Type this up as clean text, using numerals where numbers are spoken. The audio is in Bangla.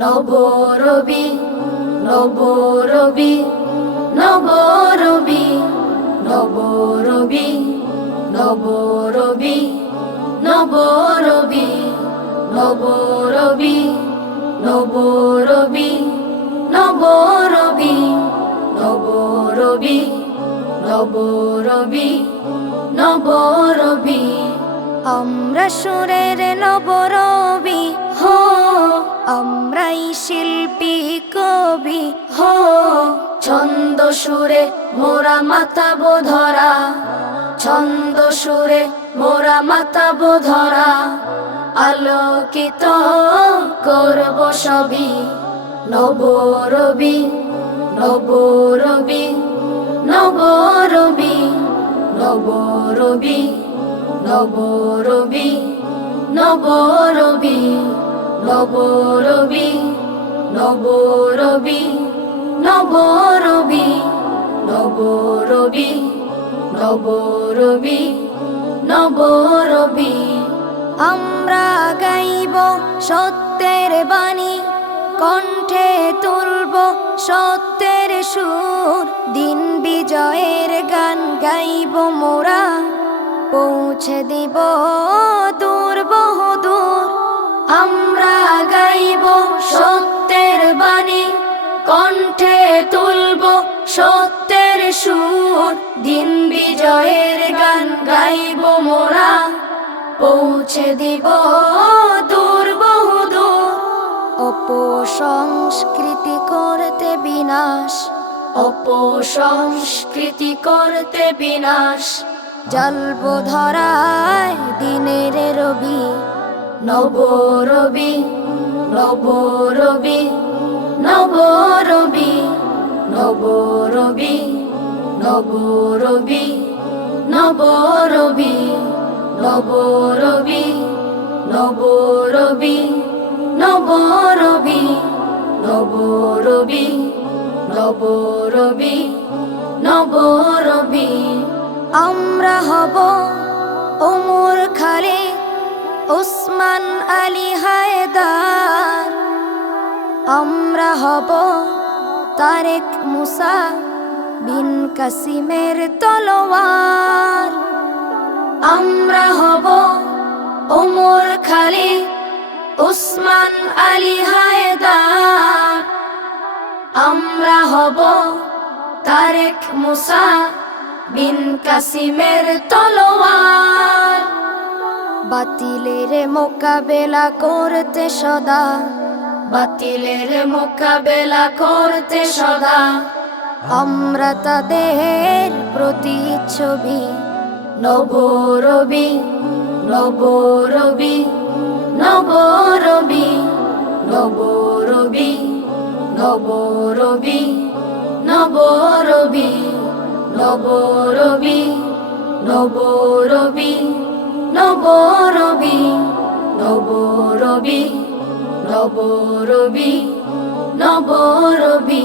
নবরবি নবরবি নবরবি নবরবি নবরবি নবরবি নবরবি নবরবি নবরবি নবরবি নবরবি নবরবি আমরা সুরের নবরবি হো আমরাই শিল্পী কবি হো ছন্দ সুরে মোরা মাতাবো ধরা ছন্দ সুরে মোরা মাতাবো ধরা আলোকিত করব সবই নবরবি নবরবি নবরবি নবরবি নবরবি নবরবি নবরবি নবরবি নবরবি নবরবি নবরবি নবরবি আমরা গাইব সত্যের বাণী কণ্ঠে তুলব সত্যের সুর দিন বিজয়ের গান গাইব মোরা পৌঁছে দিব দূর বহুদূর আমরা গাইব সত্যের বাণী কণ্ঠে তুলব সত্যের সুর দিন বিজয়ের গান গাইব মোরা পৌঁছে দিব দূর বহুদূর অপসংস্কৃতি করতে বিনাশ অপসংস্কৃতি করতে বিনাশ জ্বলব ধরায় দিনের রবি নবরবি নবরবি নবরবি নবরবি নবরবি নবরবি নবরবি নবরবি নবরবি নবরবি নবরবি নবরবি আমরা হব ওমর খালিদ ওসমান আলী হায়দার আমরা হব তারেক মুসা বিন কাসিমের তলোয়ার আমরা হব ওমর খালিদ ওসমান আলী হায়দার আমরা হব তারেক মুসা বিন কাসিমের তলোয়ার বাতিলের মোকাবেলা করতে সদা বাতিলের মোকাবেলা করতে সদা আমরা তাদের প্রতিচ্ছবি নবরবি নবরবি নবরবি নবরবি নবরবি নবরবি নবরবি নবরবি নবরবি নবরবি নবরবি নবরবি